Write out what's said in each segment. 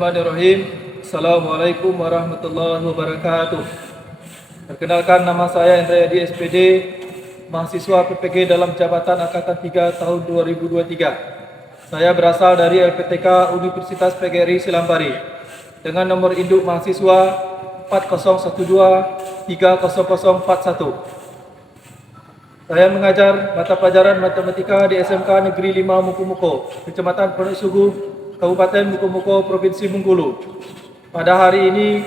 Bismillahirrahmanirrahim. Assalamualaikum warahmatullahi wabarakatuh. Perkenalkan, nama saya Indra Yadi SPD, mahasiswa PPG dalam Jabatan Angkatan 3 tahun 2023. Saya berasal dari LPTK Universitas PGRI Silambari dengan nomor induk mahasiswa 4012-30041. Saya mengajar mata pelajaran matematika di SMK Negeri 5 Mukomuko, Kecamatan Pondok Sugu, Kabupaten Mukomuko, Provinsi Bengkulu. Pada hari ini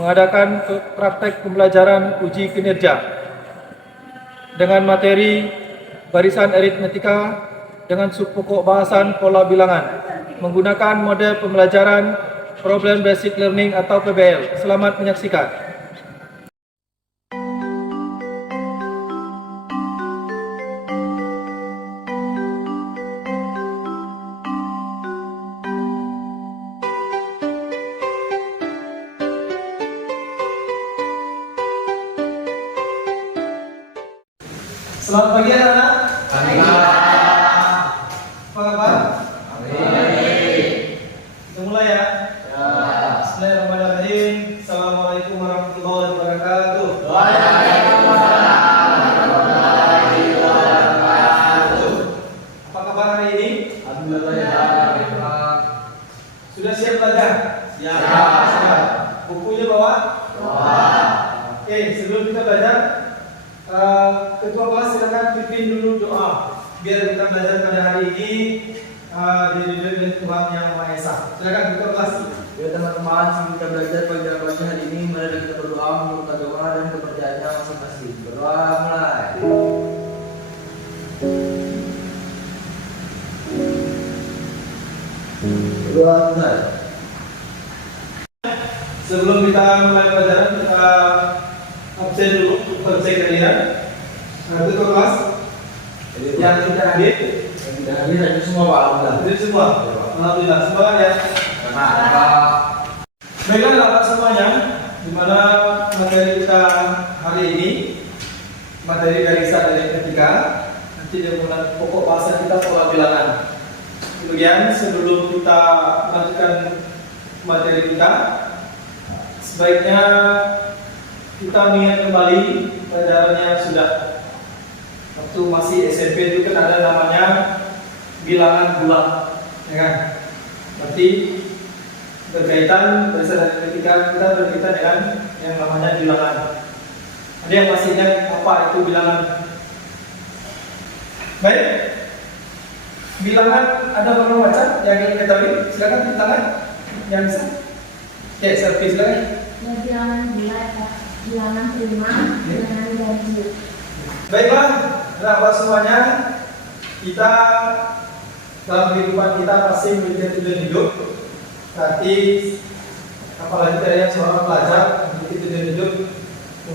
mengadakan praktek pembelajaran uji kinerja dengan materi barisan aritmetika dengan subpokok bahasan pola bilangan menggunakan model pembelajaran Problem Basic Learning atau PBL. Selamat menyaksikan. Selamat pagi anak-anak. Apa kabar? Kita mulai ya. Bismillahirrahmanirrahim. Assalamualaikum warahmatullahi wabarakatuh. Apa kabar hari ini? Alhamdulillah. Sudah siap belajar? Siap. Bukunya bawa? Oke, sebelum kita belajar, Ketua kelas silakan pimpin dulu doa biar kita belajar pada hari ini diridhoi Tuhan Yang Maha Esa. Silakan Ketua kelas. Ya teman-teman, sebelum kita belajar pelajaran hari ini, mari kita berdoa menurut agama dan kepercayaannya masing-masing. Berdoa mulai. Berdoa mulai. Sebelum kita mulai pelajaran, kita absen dulu untuk cek kalian. Ketua kelas yang tidak hadir, Hadir semua Pak. Alhamdulillah. hadir semua. Alhamdulillah semua ya. Baiklah Bapak semuanya, di mana materi kita hari ini materi barisan aritmetika. Nanti dia mulai pokok bahasa kita pola bilangan. Kemudian sebelum kita melanjutkan materi kita, sebaiknya kita mengingat kembali pelajarannya sudah waktu masih SMP itu kan ada namanya bilangan bulat, ya kan? Berarti berkaitan barisan aritmetika kita berkaitan dengan yang namanya bilangan. Ada yang masih ingat apa itu bilangan? Baik, bilangan ada berapa macam yang ingin ketahui? Silakan di tangan yang bisa. Oke, selfie silakan. Ya, bilangan bulat, bilangan prima, bilangan ganjil. Baiklah, sahabat semuanya, kita dalam kehidupan kita pasti memiliki tujuan hidup. Berarti apalagi kalian seorang pelajar memiliki tujuan hidup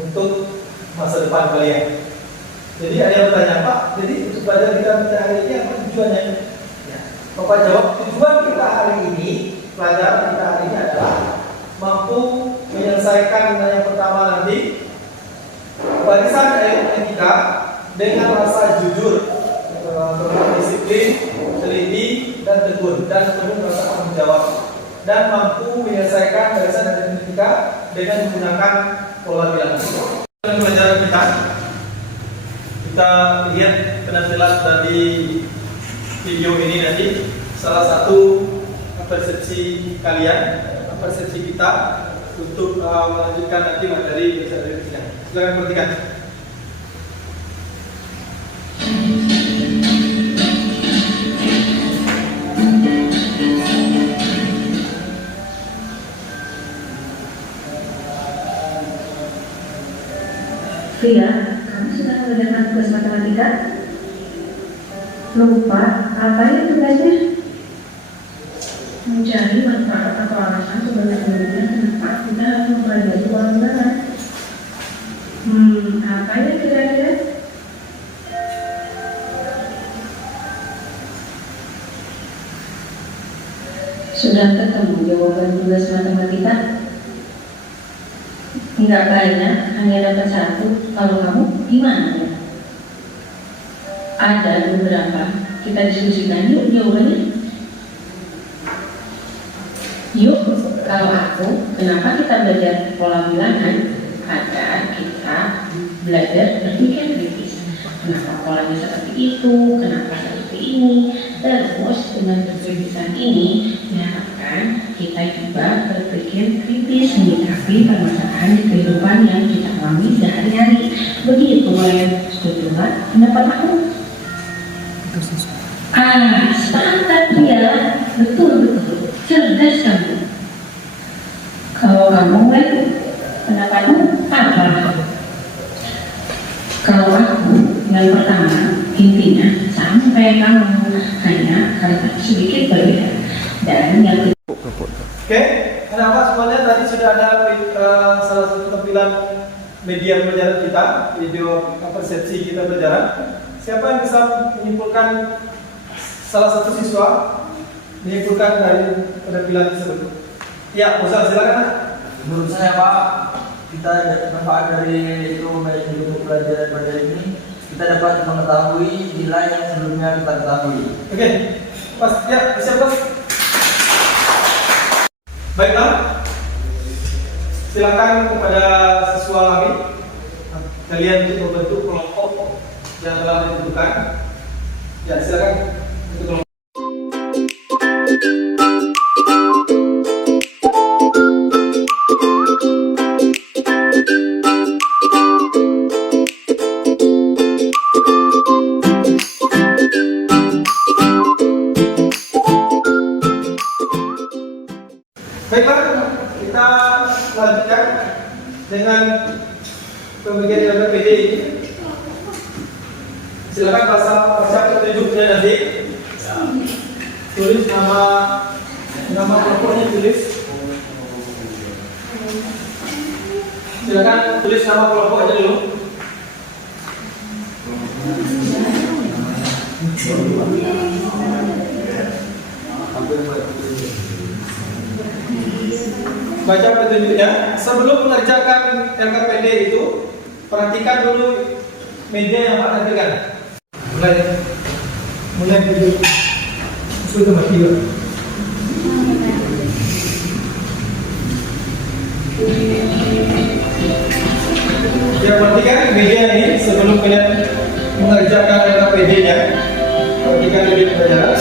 untuk masa depan kalian. Jadi ada yang bertanya, Pak, jadi untuk belajar kita hari ini apa tujuannya? Ya, Bapak jawab, tujuan kita hari ini, pelajaran kita hari ini adalah mampu menyelesaikan yang pertama nanti barisan aritmetika dengan rasa jujur, berdisiplin, teliti dan tekun, dan penuh rasa tanggung jawab, dan mampu menyelesaikan barisan aritmetika dengan menggunakan pola bilangan. Dalam pelajaran kita lihat penampilan dari video ini nanti salah satu persepsi kalian, persepsi kita untuk melanjutkan nanti materi barisan aritmetika. Silakan perhatikan. Via, kamu sudah mengerjakan tugas matematika? Lupa, apa yang tugasnya? Mencari manfaat atau alasan sebenarnya kenapa kita harus mempelajari pola bilangan. Apa ya kira-kira? Sudah ketemu jawaban tugas matematika? Enggak banyak, hanya dapat satu. Kalau kamu gimana? Ada beberapa. Kita diskusikan yuk jawabannya. Yuk, kalau aku, kenapa kita belajar pola bilangan? Agar kita belajar berpikir kritis. Kenapa polanya seperti itu? Kenapa seperti ini? Terus dengan kekritisan ini diharapkan kita juga berpikir kritis menyikapi permasalahan di kehidupan yang kita alami sehari-hari. Begitu, Len. Setuju nggak pendapat aku? Sepakat ya, betul. Cerdas kamu. Kalau kamu, Len, pendapatmu apa? Kalau aku, yang pertama, intinya sampai kamu, hanya kalimat sedikit berbeda. Dan yang kedua, Oke, kenapa semuanya tadi sudah ada salah satu tampilan media pelajaran kita, video persepsi kita pelajaran. Siapa yang bisa menyimpulkan salah satu siswa menyimpulkan dari penampilan tersebut? Ya, Ustaz, silakan. Menurut saya Pak, kita dapat manfaat dari itu media pelajaran pada ini, kita dapat mengetahui nilai yang sebelumnya kita ketahui. Oke, Mas, ya, siapa? Baiklah, silakan kepada siswa kami, kalian untuk membentuk kelompok yang telah ditentukan. Ya, silakan untuk kelompok. Baiklah, kita lanjutkan dengan pembagian PPD ini. Silakan baca petunjuknya nanti. Tulis nama kelompoknya, tulis. Silakan tulis nama kelompok aja dulu. Baca petunjuknya. Sebelum mengerjakan LKPD itu, perhatikan dulu media yang Pak tampilkan. Mulai video. Sudah mati ya. Ya, perhatikan media ini sebelum kalian mengerjakan LKPD-nya. Perhatikan media pelajaran.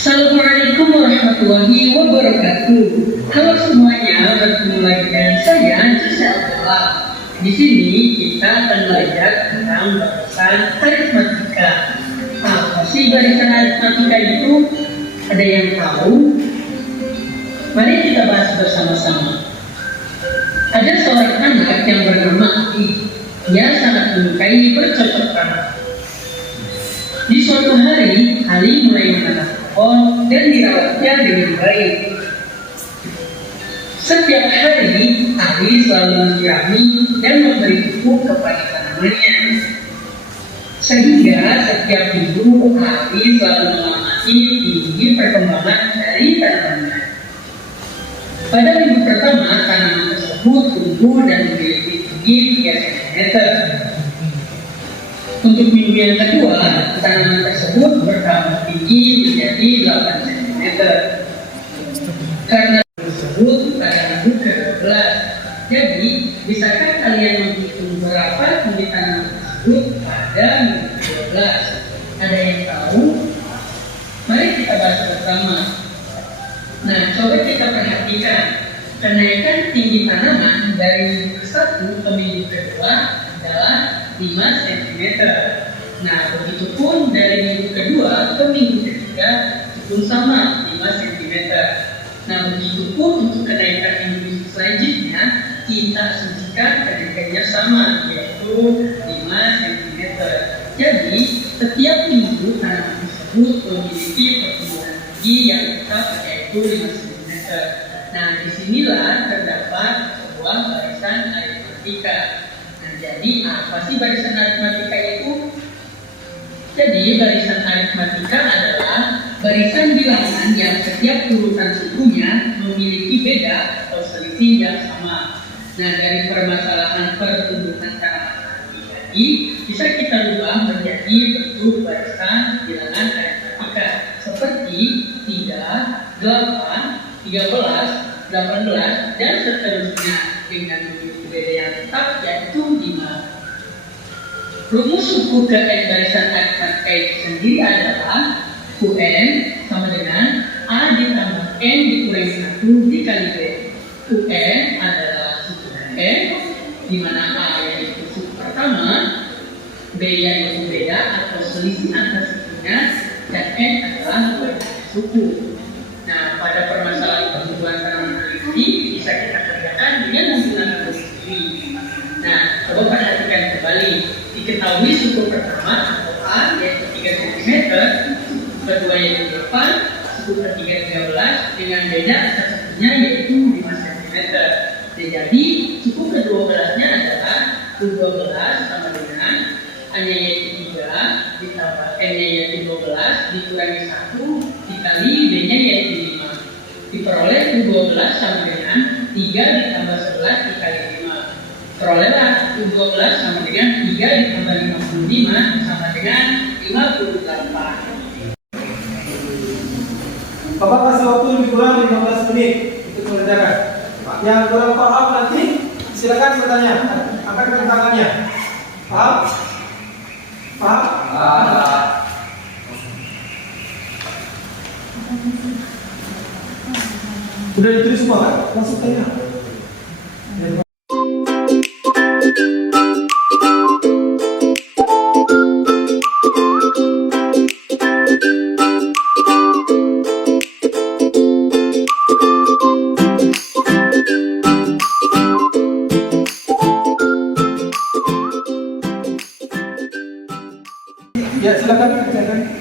Assalamualaikum warahmatullahi wabarakatuh. Halo semuanya, bertemu lagi dengan saya Jose Abdullah. Di sini kita akan belajar tentang barisan aritmatika. Apa sih barisan aritmatika itu? Ada yang tahu? Mari kita bahas bersama-sama. Ada seorang anak yang bernama Ali. Dia sangat menyukai bercocok tanam. Di suatu hari, Ali mulai menanam pohon dan dirawatnya dengan baik. Setiap hari, Ali selalu menyiramhi dan memberi pupuk kepada tanamannya. Sehingga setiap minggu, Ali selalu mengamati tinggi perkembangan dari tanamannya. Pada minggu pertama, tanaman tersebut tumbuh dan memiliki tinggi 3 cm. Untuk minggu yang kedua, tanaman tersebut bertambah tinggi menjadi 8 cm. Karena tersebut pada minggu ke-12. Jadi, bisakah kalian menghitung berapa tinggi tanaman tersebut pada minggu ke-12? Ada yang tahu? Mari kita bahas bersama. Nah, coba kita perhatikan. Kenaikan tinggi tanaman dari minggu ke-1 ke minggu ke-2 adalah 5 cm. Nah, begitupun dari minggu kedua ke minggu ketiga pun sama 5 cm. Nah, begitupun untuk kenaikan minggu selanjutnya kita asumsikan kenaikannya sama, yaitu 5 cm. Jadi, setiap minggu tanaman tersebut memiliki pertumbuhan tinggi yang tetap yaitu 5 cm. Nah, disinilah terdapat sebuah barisan aritmatika. Jadi, apa sih barisan aritmatika itu? Jadi, barisan aritmatika adalah barisan bilangan yang setiap urutan sukunya memiliki beda atau selisih yang sama. Nah, dari permasalahan pertumbuhan tanaman tadi bisa kita rubah menjadi bentuk barisan bilangan aritmatika seperti 3, 8, 13, 18, dan seterusnya dengan memiliki beda yang tetap yaitu 5. Rumus suku ke N barisan aritmatika itu sendiri adalah UN sama dengan A ditambah N dikurangi 1 dikali B. UN adalah suku N, di mana A yaitu suku pertama, B yaitu beda atau selisih antar sukunya, dan N adalah variasi suku. Nah, pada permasalahan pertumbuhan tanaman ini bisa kita kerjakan dengan menggunakan sendiri. Nah, coba perhatikan kembali. Diketahui suku pertama atau A yaitu 3 cm, kedua yaitu 8, suku ketiga 13 dengan beda antar sukunya yaitu 5 cm. Jadi suku ke-12-nya adalah U12 sama dengan A-nya yaitu 3 ditambah N-nya yaitu 12 dikurangi 1 dikali B-nya yaitu 5. Diperoleh U12 sama dengan 3 ditambah 11 dikali 5. Perolehlah U12 sama dengan 3 ditambah 55 sama dengan 58. Bapak kasih waktu lebih kurang 15 menit untuk mengerjakan. Yang kurang paham nanti silakan bertanya. Angkat tangannya. Paham? Paham? Sudah ditulis semua kan? Langsung tanya. Ya silakan kerjakan.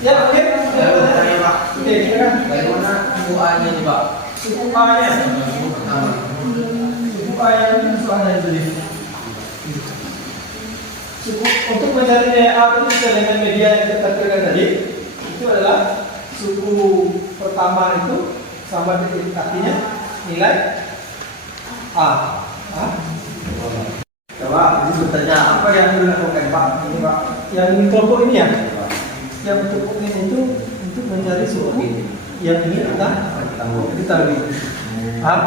Ya, oke. Oke, silakan. Bagaimana suku A-nya nih, Pak? Suku A-nya. Suku A yang soalnya tadi. Suku untuk mencari nilai A itu bisa dengan media yang kita tampilkan tadi. Itu adalah suku pertama itu sama dengan artinya nilai A. Coba, ini bertanya apa yang dilakukan Pak? Ini Pak, yang kelompok ini ya. Yang kelompok ini itu untuk mencari suku yang ini kita ketahui. Paham?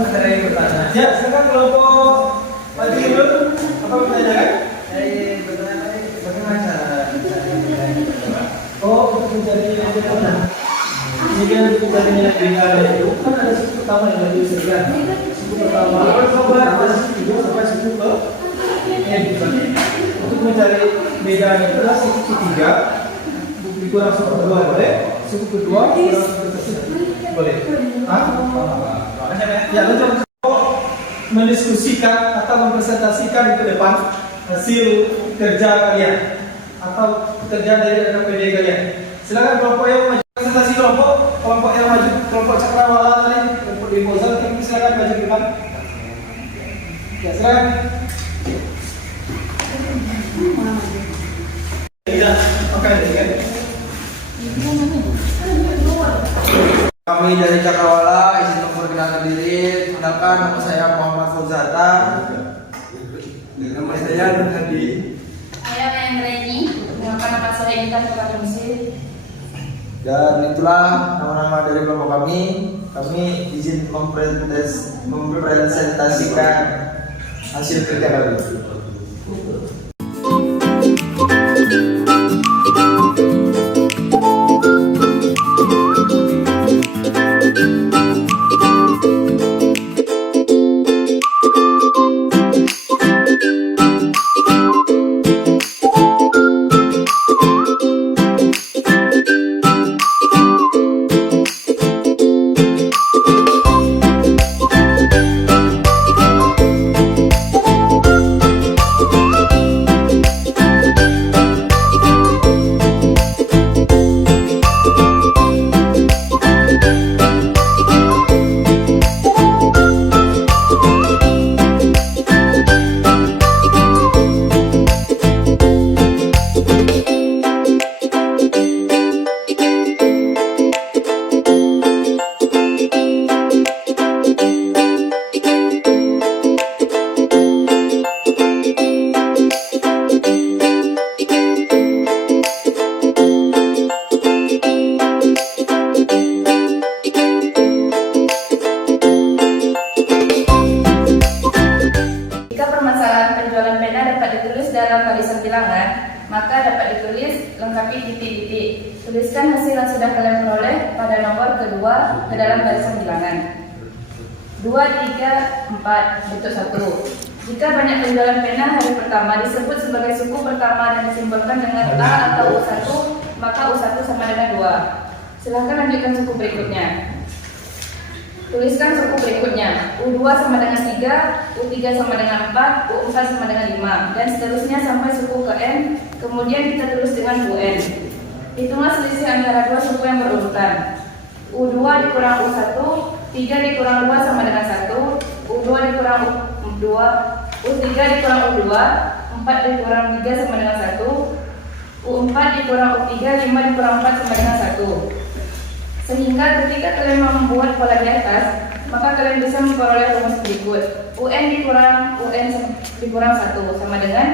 Ada yang bertanya? Ya, sekarang kelompok maju dulu. Apa pertanyaan? Bertanya bagaimana cara Oh, untuk mencari nilai mana? Ini kan untuk mencari nilai itu kan ada suku pertama yang lebih sering. Suku pertama, ada suku 3 sampai suku ke N. Untuk mencari bedanya itu adalah suku ketiga dikurang suku kedua boleh, suku kedua kurang suku ketiga boleh. Ya, lalu mendiskusikan atau mempresentasikan ke depan hasil kerja kalian atau kerja dari RKPD kalian. Silakan kelompok yang maju presentasi kelompok yang maju, kelompok cakrawala tadi, kelompok di Mozart, silakan maju ke depan. Ya, silakan. Ya, oke, Kami dari Cakrawala izin memperkenalkan diri. Kenalkan, nama saya Muhammad Fauzata. Nama saya Nur Hadi. Saya Mayang Reni, mengapa nama saya Intan Kepada Musir. Dan itulah nama-nama dari kelompok kami. Kami izin mempresentasikan hasil kerja kami. titik-titik. Tuliskan hasil yang sudah kalian peroleh pada nomor kedua ke dalam barisan bilangan. 2, 3, 4 bentuk 1. Jika banyak penjualan pena hari pertama disebut sebagai suku pertama dan disimbolkan dengan A atau U1, maka U1 sama dengan 2. Silahkan lanjutkan suku berikutnya. Tuliskan suku berikutnya. U2 sama dengan 3, U3 sama dengan 4, U4 sama dengan 5, dan seterusnya sampai suku ke N. Kemudian kita tulis dengan UN. Hitunglah selisih antara dua suku yang berurutan. U2 dikurang U1, 3 dikurang 2 sama dengan 1, U2 dikurang U2, U3 dikurang U2, 4 dikurang 3 sama dengan 1, U4 dikurang U3, 5 dikurang 4 sama dengan 1. Sehingga ketika kalian membuat pola di atas, maka kalian bisa memperoleh rumus berikut. UN dikurang UN dikurang 1 sama dengan,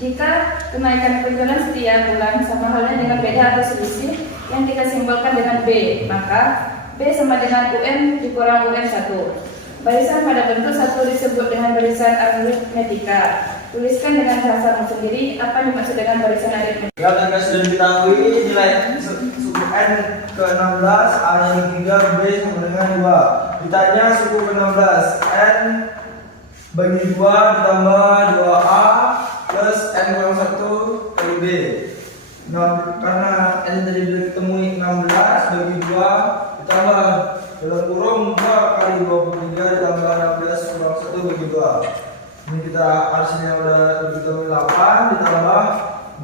jika kenaikan penjualan setiap bulan sama halnya dengan beda atau selisih yang kita simbolkan dengan B, maka B sama dengan UN dikurang UN 1. Barisan pada bentuk 1 disebut dengan barisan aritmetika. Tuliskan dengan bahasamu sendiri apa yang dimaksud dengan barisan aritmetika. Ya, dan sudah diketahui nilai suku N ke-16, A yang 3, B sama dengan 2. Ditanya suku ke-16, N bagi 2 ditambah 2A plus N kurang 1 kali B. Nah, karena N tadi sudah ketemu 16 bagi 2 ditambah dalam kurung 2 kali 23 ditambah 16 kurang 1 bagi 2. Ini kita hasilnya udah ketemu 8 ditambah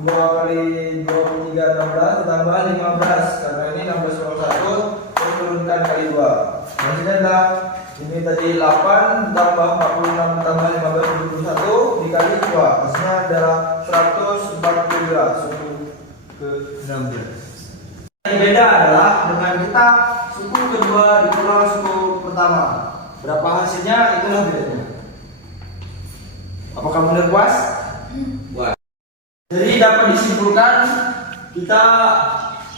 2 kali 23 16 ditambah 15, karena ini 16 kurang 1 turunkan kali 2. Hasilnya adalah ini tadi 8 ditambah 46 ditambah 15 21 dikali 2. Hasilnya adalah 142 suku ke-16. Yang beda adalah dengan kita suku kedua dikurang suku pertama. Berapa hasilnya, itulah bedanya. Apakah benar puas? Puas. Jadi dapat disimpulkan kita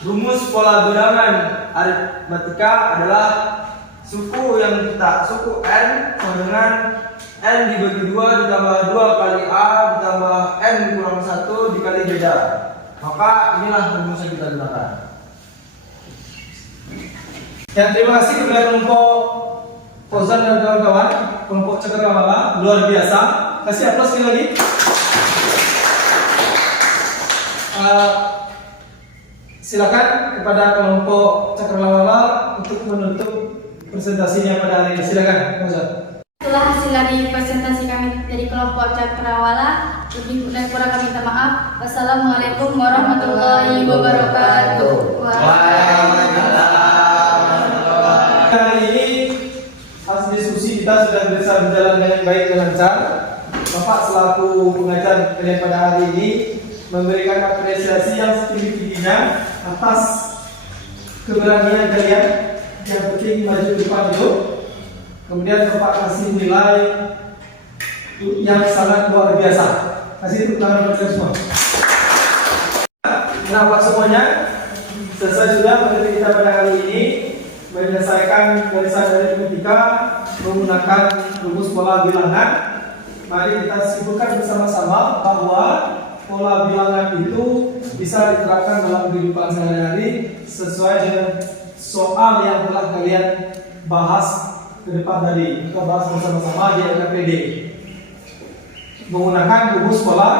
rumus pola bilangan aritmetika adalah suku yang kita suku N sama dengan N dibagi 2 ditambah 2 kali A ditambah N kurang 1 dikali beda. Maka inilah rumus yang kita gunakan. Ya, terima kasih kepada kelompok Fauzan dan kawan-kawan, kelompok Cakrawala, luar biasa. Kasih aplaus sekali lagi. Silakan kepada kelompok Cakrawala untuk menutup presentasinya pada hari ini. Silakan, Fauzan. Itulah hasil dari presentasi kami dari kelompok Cakrawala. Lebih dan kurang kami minta maaf. Wassalamualaikum warahmatullahi wabarakatuh. Hari ini hasil diskusi kita sudah bisa berjalan dengan baik dan lancar. Bapak selaku pengajar kalian pada hari ini memberikan apresiasi yang setinggi-tingginya atas keberanian kalian yang penting maju ke depan itu. Kemudian Bapak kasih nilai yang sangat luar biasa. Kasih tepuk tangan buat kalian semua. Nah, Pak semuanya, selesai sudah materi kita pada hari ini menyelesaikan barisan aritmetika menggunakan rumus pola bilangan. Mari kita simpulkan bersama-sama bahwa pola bilangan itu bisa diterapkan dalam kehidupan sehari-hari sesuai dengan soal yang telah kalian bahas ke depan tadi. Kita bahas bersama-sama di LKPD menggunakan rumus pola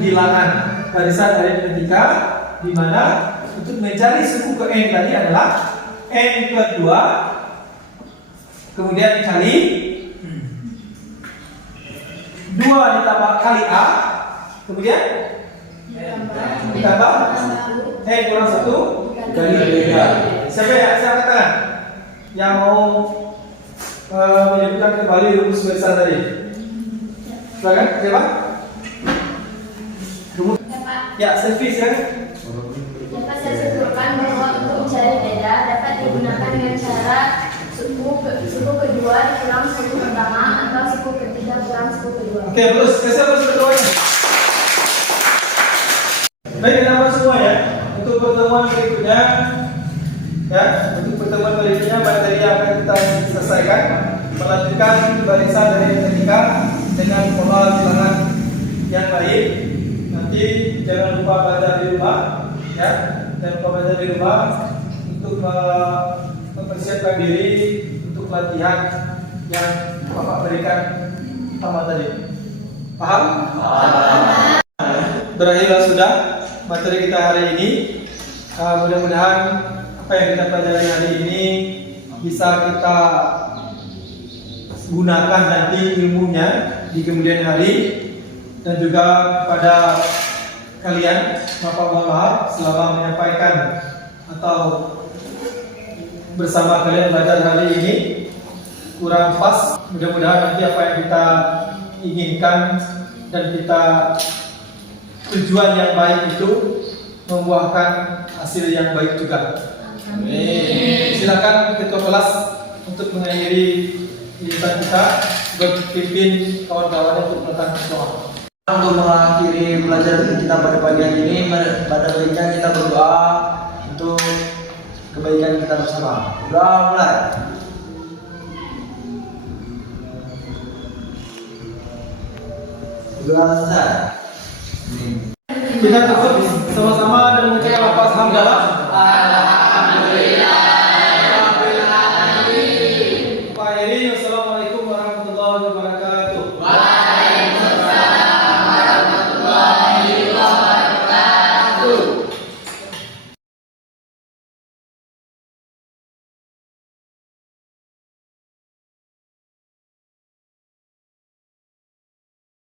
bilangan barisan aritmetika, di mana untuk mencari suku ke N tadi adalah N kedua, kemudian dikali 2 ditambah kali A, kemudian ditambah N kurang 1 kali beda. Siapa katakan yang mau menyebutkan kembali rumus barisan tadi? Silakan, siapa? Rumus? Ya, Selvi, silakan. Dapat saya simpulkan bahwa untuk mencari beda dapat digunakan dengan cara suku kedua dikurang suku pertama atau suku ketiga kurang suku kedua. Oke, terus kasih pertemuannya. Baik, teman-teman semua ya. Untuk pertemuan berikutnya, ya, untuk pertemuan berikutnya materi yang akan kita selesaikan melanjutkan barisan dari aritmetika dengan pola bilangan yang baik. Nanti jangan lupa belajar di rumah. ya. Dan pemerintah di rumah untuk mempersiapkan diri untuk latihan yang Bapak berikan pertama tadi. Paham? Berakhirlah sudah materi kita hari ini. Mudah-mudahan apa yang kita pelajari hari ini bisa kita gunakan nanti ilmunya di kemudian hari, dan juga pada kalian, Bapak mohon maaf selama menyampaikan atau bersama kalian belajar hari ini kurang pas. Mudah-mudahan nanti apa yang kita inginkan dan kita tujuan yang baik itu membuahkan hasil yang baik juga. Amin. Silakan ketua kelas untuk mengakhiri lisan kita, berpimpin kawan-kawan untuk melakukan doa. Untuk mengakhiri pelajaran kita pada pagi hari ini, pada baiknya kita berdoa untuk kebaikan kita bersama. Doa mulai. Doa selesai. Kita tutup sama-sama dan mengucapkan lafaz hamdalah.